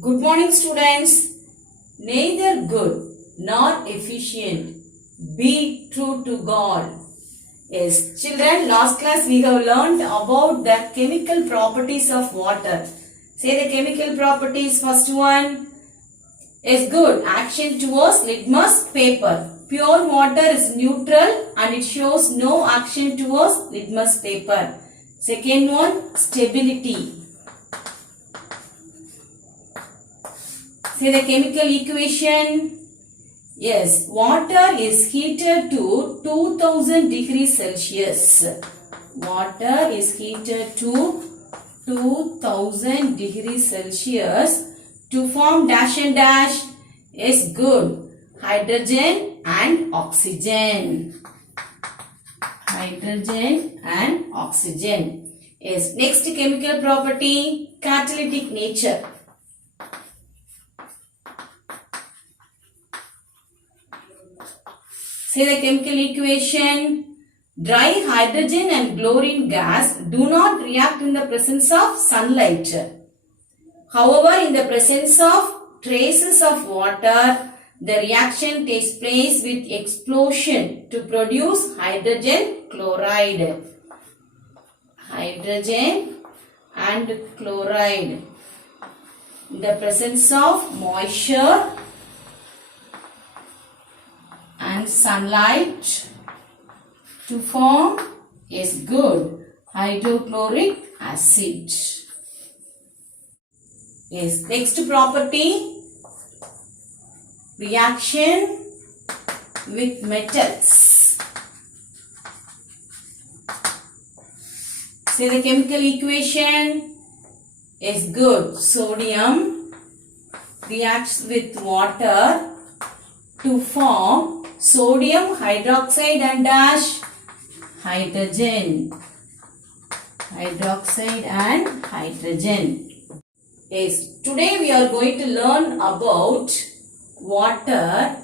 Good morning, students. Neither good nor efficient. Be true to God. Yes, children, last class we have learned about the chemical properties of water. Say the chemical properties. First one is good. Action towards litmus paper. Pure water is neutral and it shows no action towards litmus paper. Second one, stability. Say the chemical equation. Yes, water is heated to 2000 degrees Celsius. Water is heated to 2000 degrees Celsius to form dash and dash is good. Hydrogen and oxygen. Hydrogen and oxygen. Yes, next chemical property, catalytic nature. Say the chemical equation. Dry hydrogen and chlorine gas do not react in the presence of sunlight. However, in the presence of traces of water, the reaction takes place with explosion to produce hydrogen chloride. Hydrogen and chloride. In the presence of moisture and sunlight to form is good hydrochloric acid. Yes, next property, reaction with metals. Say the chemical equation is good. Sodium reacts with water to form sodium hydroxide and dash hydrogen. Hydroxide and hydrogen. Yes, today we are going to learn about water,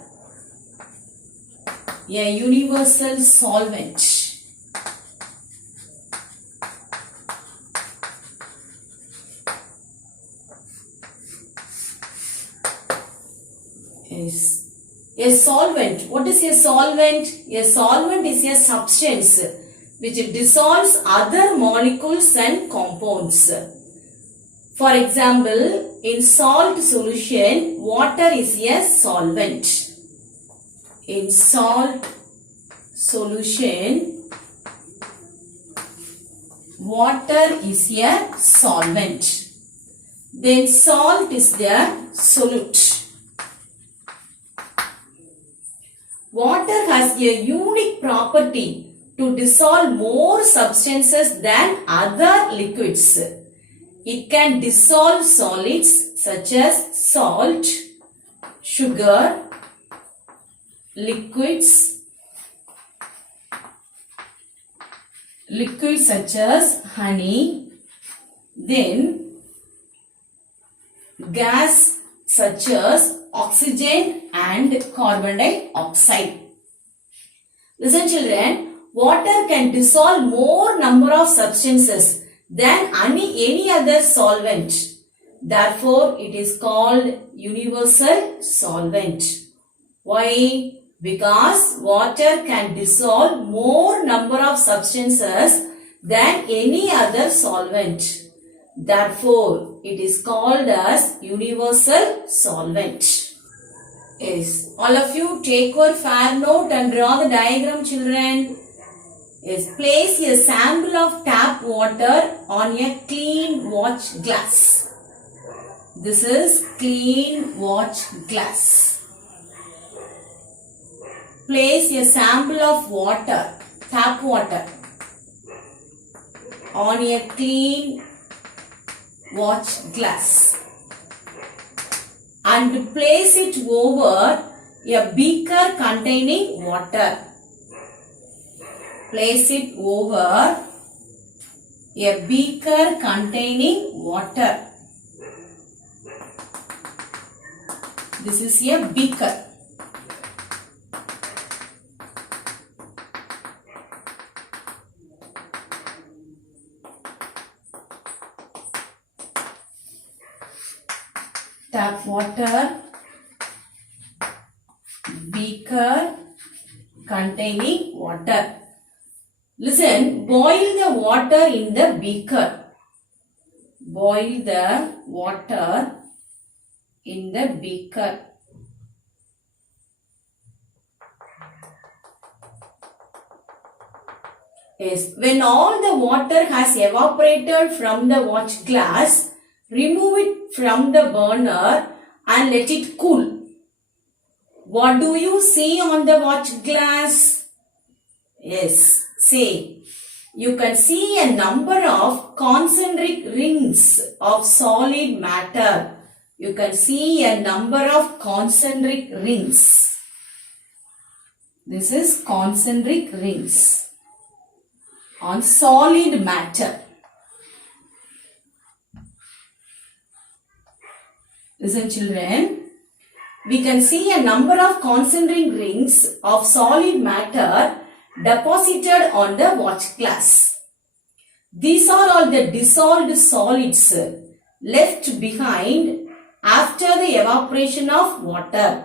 a universal solvent. Yes. A solvent. What is a solvent? A solvent is a substance which dissolves other molecules and compounds. For example, in salt solution, water is a solvent. In salt solution, water is a solvent. Then salt is the solute. Water has a unique property to dissolve more substances than other liquids. It can dissolve solids such as salt, sugar, liquids such as honey, then gas such as oxygen and carbon dioxide. Listen children, water can dissolve more number of substances than any other solvent. Therefore, it is called universal solvent. Why? Because water can dissolve more number of substances than any other solvent. Therefore, it is called as universal solvent. Yes, all of you take your fair note and draw the diagram, children. Yes, place a sample of tap water on a clean watch glass. This is clean watch glass. Place a sample of water, tap water, on a clean watch glass and place it over a beaker containing water. Place it over a beaker containing water. This is a beaker. tap water, beaker containing water. Listen, boil the water in the beaker. Boil the water in the beaker. Yes, when all the water has evaporated from the watch glass, remove it from the burner and let it cool. What do you see on the watch glass? Yes, see, you can see a number of concentric rings of solid matter. You can see a number of concentric rings. This is concentric rings on solid matter. Listen children, we can see a number of concentric rings of solid matter deposited on the watch glass. These are all the dissolved solids left behind after the evaporation of water.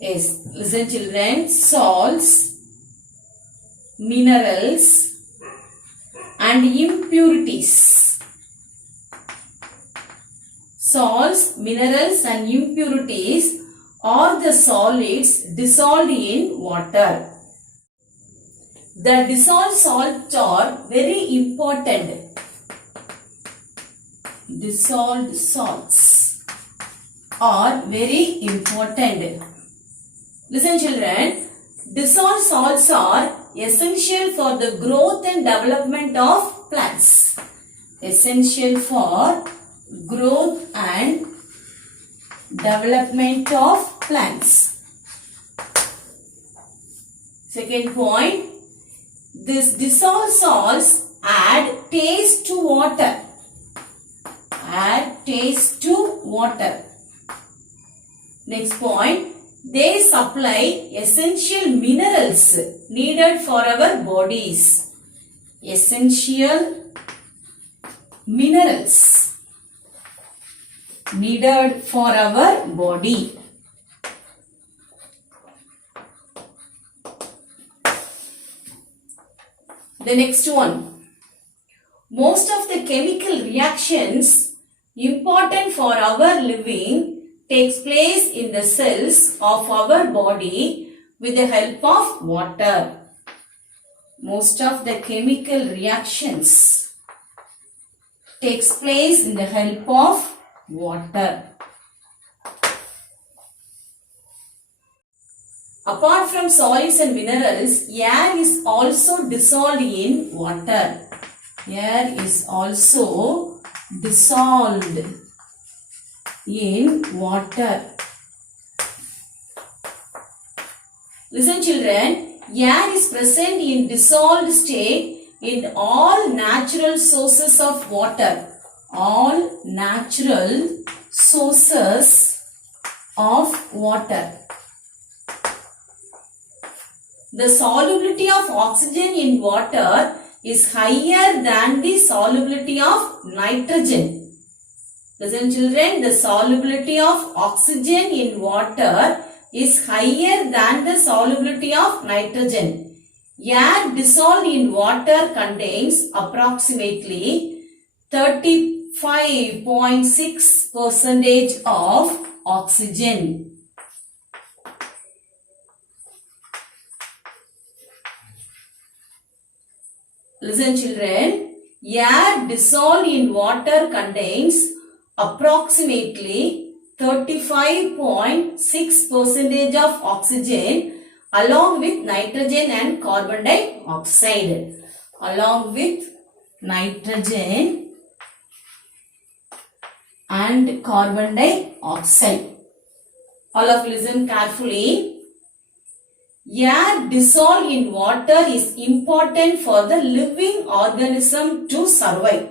Yes, listen children, salts, minerals and impurities. Salts, minerals and impurities are the solids dissolved in water. The dissolved salts are very important. Dissolved salts are very important. Listen children, dissolved salts are essential for the growth and development of plants. Essential for growth and development of plants. Second point, these dissolved salts add taste to water. Add taste to water. Next point, they supply essential minerals needed for our bodies. Essential minerals needed for our body. The next one. Most of the chemical reactions important for our living takes place in the cells of our body with the help of water. Most of the chemical reactions takes place in the help of water. Apart from solids and minerals, air is also dissolved in water. Air is also dissolved in water. Listen children, air is present in dissolved state in all natural sources of water. All natural sources of water. The solubility of oxygen in water is higher than the solubility of nitrogen. Listen children, the solubility of oxygen in water is higher than the solubility of nitrogen. Air dissolved in water contains approximately 35.6% of oxygen. Listen children, air dissolved in water contains approximately 35.6% of oxygen along with nitrogen and carbon dioxide. Along with nitrogen and carbon dioxide. All of you listen carefully. Air dissolved in water is important for the living organism to survive.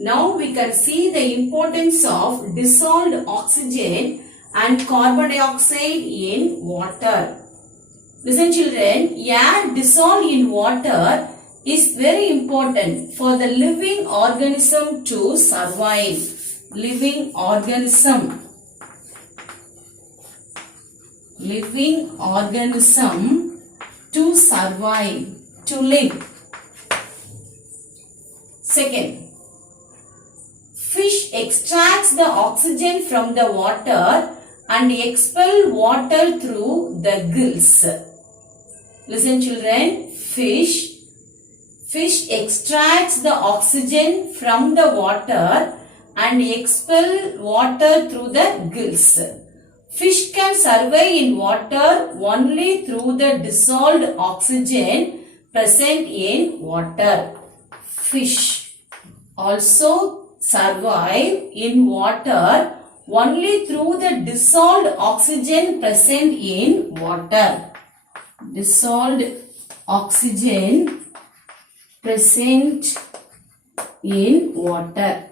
Now we can see the importance of dissolved oxygen and carbon dioxide in water. Listen children, air dissolved in water is very important for the living organism to survive. Living organism to survive, to live. Second, fish extracts the oxygen from the water and expel water through the gills. Listen children, fish extracts the oxygen from the water and expel water through the gills. Fish can survive in water only through the dissolved oxygen present in water. Fish also survive in water only through the dissolved oxygen present in water. Dissolved oxygen present in water.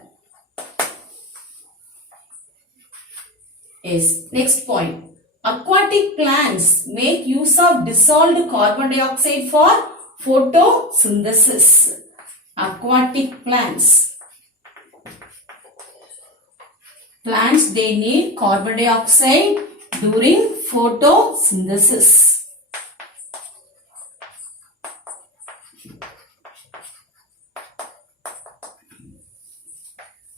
Yes. Next point. Aquatic plants make use of dissolved carbon dioxide for photosynthesis. Aquatic plants. They need carbon dioxide during photosynthesis.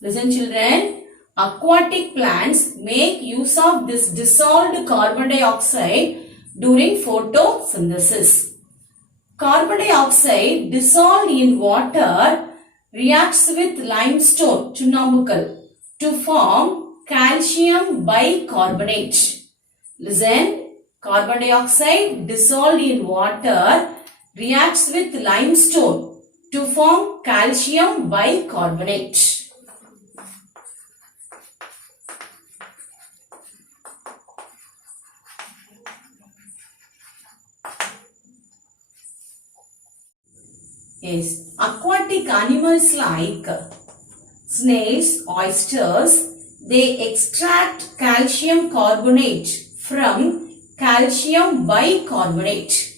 Listen children, aquatic plants make use of this dissolved carbon dioxide during photosynthesis. Carbon dioxide dissolved in water reacts with limestone chunambukal to form calcium bicarbonate. Listen, carbon dioxide dissolved in water reacts with limestone to form calcium bicarbonate. Yes, aquatic animals like snails, oysters, they extract calcium carbonate from calcium bicarbonate.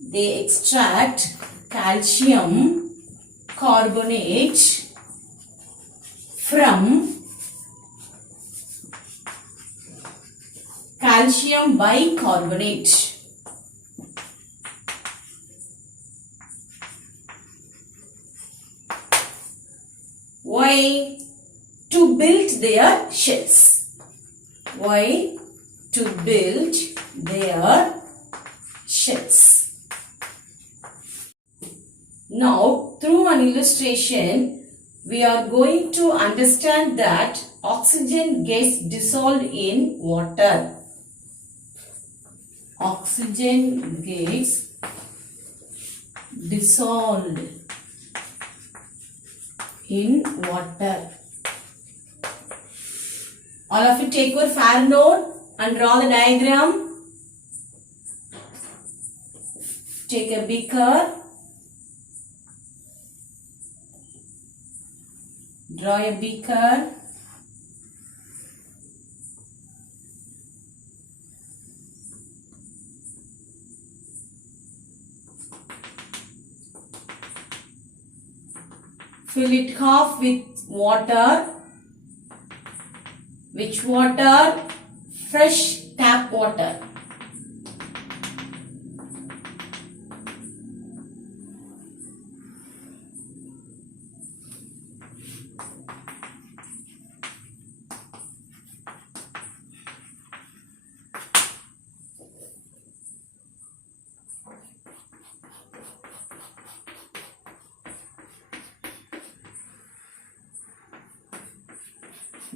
They extract calcium carbonate from calcium bicarbonate. Why? To build their shells. Why? To build their shells. Now, through an illustration, we are going to understand that oxygen gets dissolved in water. Oxygen gets dissolved in water. All of you take your fair note and draw the diagram. Take a beaker. Draw a beaker. Fill it half with water. Which water? Fresh tap water.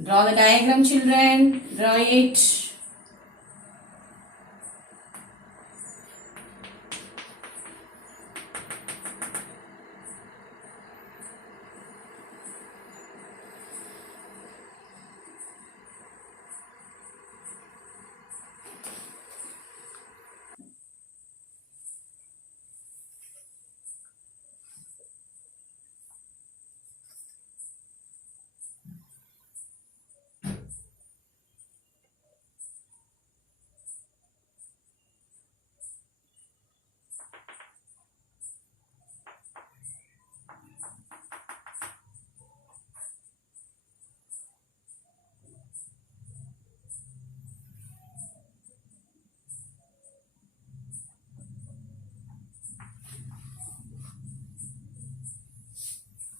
Draw the diagram, children. Draw it.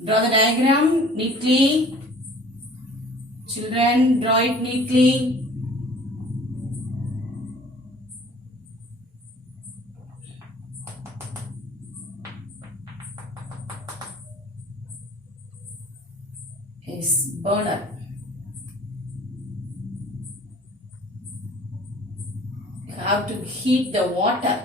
Draw the diagram neatly. Children, draw it neatly. Yes, burner. You have to heat the water.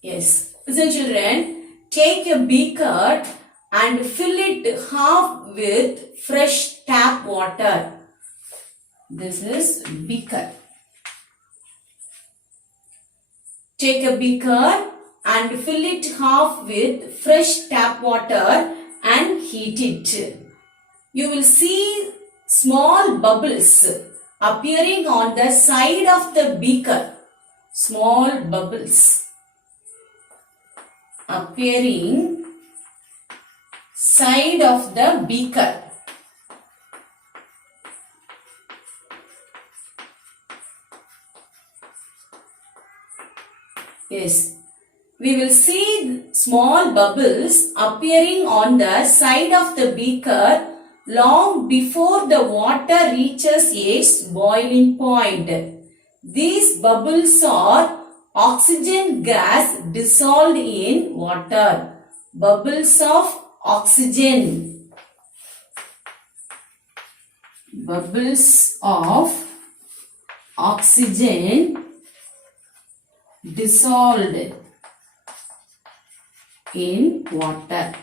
Yes. Listen children, take a beaker and fill it half with fresh tap water. This is beaker. Take a beaker and fill it half with fresh tap water and heat it. You will see small bubbles appearing on the side of the beaker. Small bubbles appearing side of the beaker. Yes, we will see small bubbles appearing on the side of the beaker long before the water reaches its boiling point. These bubbles are oxygen gas dissolved in water. Bubbles of oxygen. Bubbles of oxygen dissolved in water.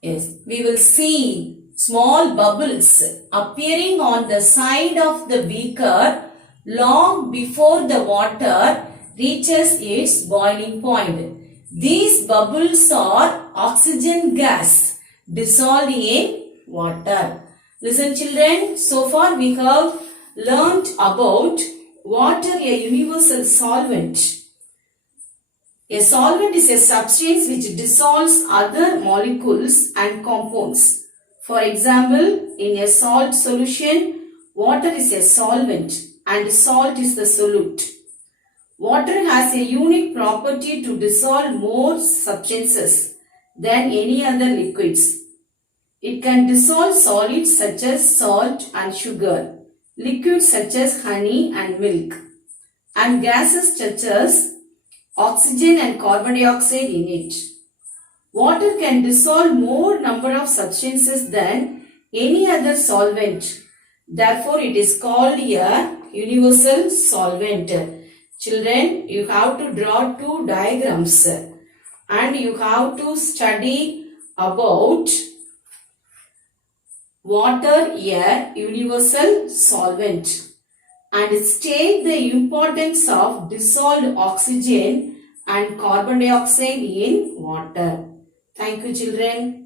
Yes, we will see small bubbles appearing on the side of the beaker long before the water reaches its boiling point. These bubbles are oxygen gas dissolved in water. Listen children, so far we have learnt about water, a universal solvent. A solvent is a substance which dissolves other molecules and compounds. For example, in a salt solution, water is a solvent and salt is the solute. Water has a unique property to dissolve more substances than any other liquids. It can dissolve solids such as salt and sugar, liquids such as honey and milk, and gases such as oxygen and carbon dioxide in it. Water can dissolve more number of substances than any other solvent. Therefore, it is called a universal solvent. Children, you have to draw two diagrams and you have to study about water, a universal solvent, and state the importance of dissolved oxygen and carbon dioxide in water. Thank you children.